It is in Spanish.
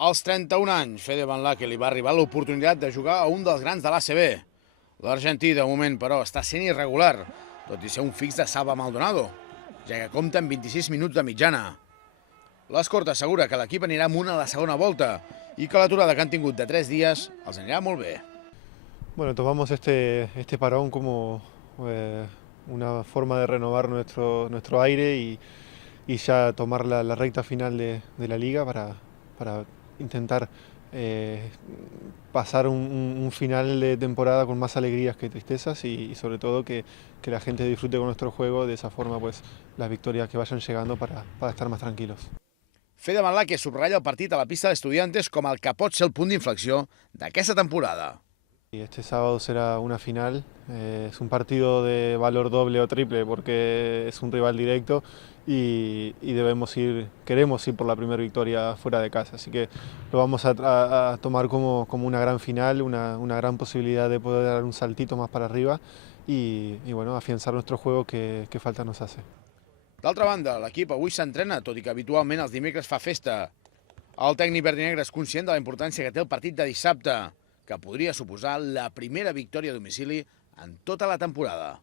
Als 31 anys, Fede Van Laque li va arribar l'oportunitat de jugar a un dels grans de l'ACB. L'argentí, de moment, però, està sent irregular, tot i ser un fix de Salva Maldonado, ja que compta amb 26 minuts de mitjana. L'Escorta assegura que l'equip anirà amunt a la segona volta i que l'aturada que han tingut de 3 dies els anirà molt bé. Bueno, tomamos este parón como una forma de renovar nuestro aire y ya tomar la recta final de la liga para intentar pasar un final de temporada con más alegrías que tristezas y sobre todo que la gente disfrute con nuestro juego, de esa forma pues las victorias que vayan llegando para estar más tranquilos. Fede Van Laque subratlla el partit a la pista d'Estudiantes com el que pot ser el punt d'inflexió d'aquesta temporada. Y este sábado será una final, es un partido de valor doble o triple porque es un rival directo y queremos ir por la primera victoria fuera de casa, así que lo vamos a tomar como una gran final, una gran posibilidad de poder dar un saltito más para arriba y bueno, afianzar nuestro juego que falta nos hace. D'altra banda, l'equip avui s'entrena, tot i que habitualment els dimecres fa festa. El tècnic verdinegre és conscient de la importància que té el partit de dissabte, que podria suposar la primera victòria a domicili en tota la temporada.